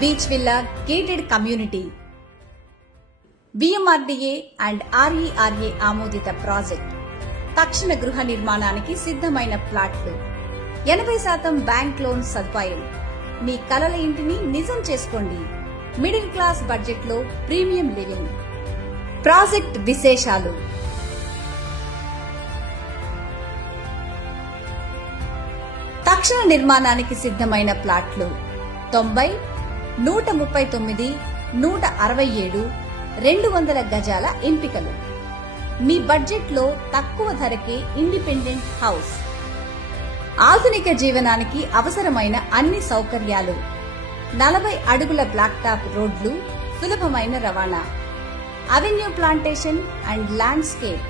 Beach villa gated community BMRDA and RERA ఆమోదిత project. తక్షణ గృహ నిర్మాణానికి సిద్ధమైన ప్లాట్లు, 80% బ్యాంక్ లోన్ సదుపాయం. మీ కలల ఇంటిని నిజం చేసుకోండి. మిడిల్ క్లాస్ బడ్జెట్ లో ప్రీమియం లివింగ్. ప్రాజెక్ట్ విశేషాలు: తక్షణ నిర్మాణానికి సిద్ధమైన ప్లాట్లు 90, 139, 167, 200 గజాల ఎంపికలు. మీ బడ్జెట్ లో తక్కువ ధరకే ఇండిపెండెంట్ హౌస్. ఆధునిక జీవనానికి అవసరమైన అన్ని సౌకర్యాలు. 40 అడుగుల బ్లాక్ టాప్ రోడ్లు, సులభమైన రవాణా. Avenue plantation and landscape.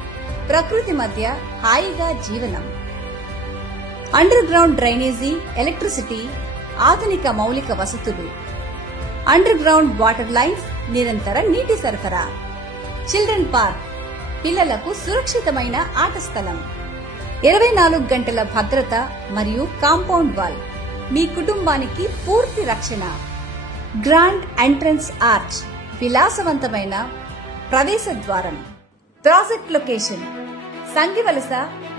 ప్రకృతి మధ్య హాయిగా జీవనం. అండర్ గ్రౌండ్ డ్రైనేజీ, ఎలక్ట్రిసిటీ, ఆధునిక మౌలిక వసతులు. అండర్ గ్రౌండ్ వాటర్ లైన్స్, నిరంతర నీటి సరఫరా. చిల్డ్రన్ పార్క్, పిల్లలకు సురక్షితమైన ఆట స్థలం. 24 గంటల భద్రత మరియు కాంపౌండ్ వాల్. మీ కుటుంబానికి పూర్తి రక్షణ. గ్రాండ్ ఎంట్రన్స్ ఆర్చ్, విలాసవంతమైన ప్రవేశ ద్వారం. Project location: Sangivalasa,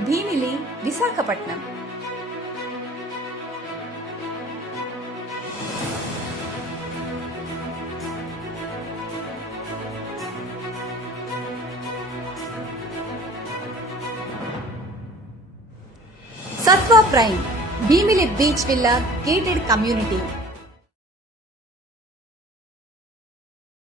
Bheemili, Visakhapatnam. Sattva Prime, Bheemili beach villa gated community.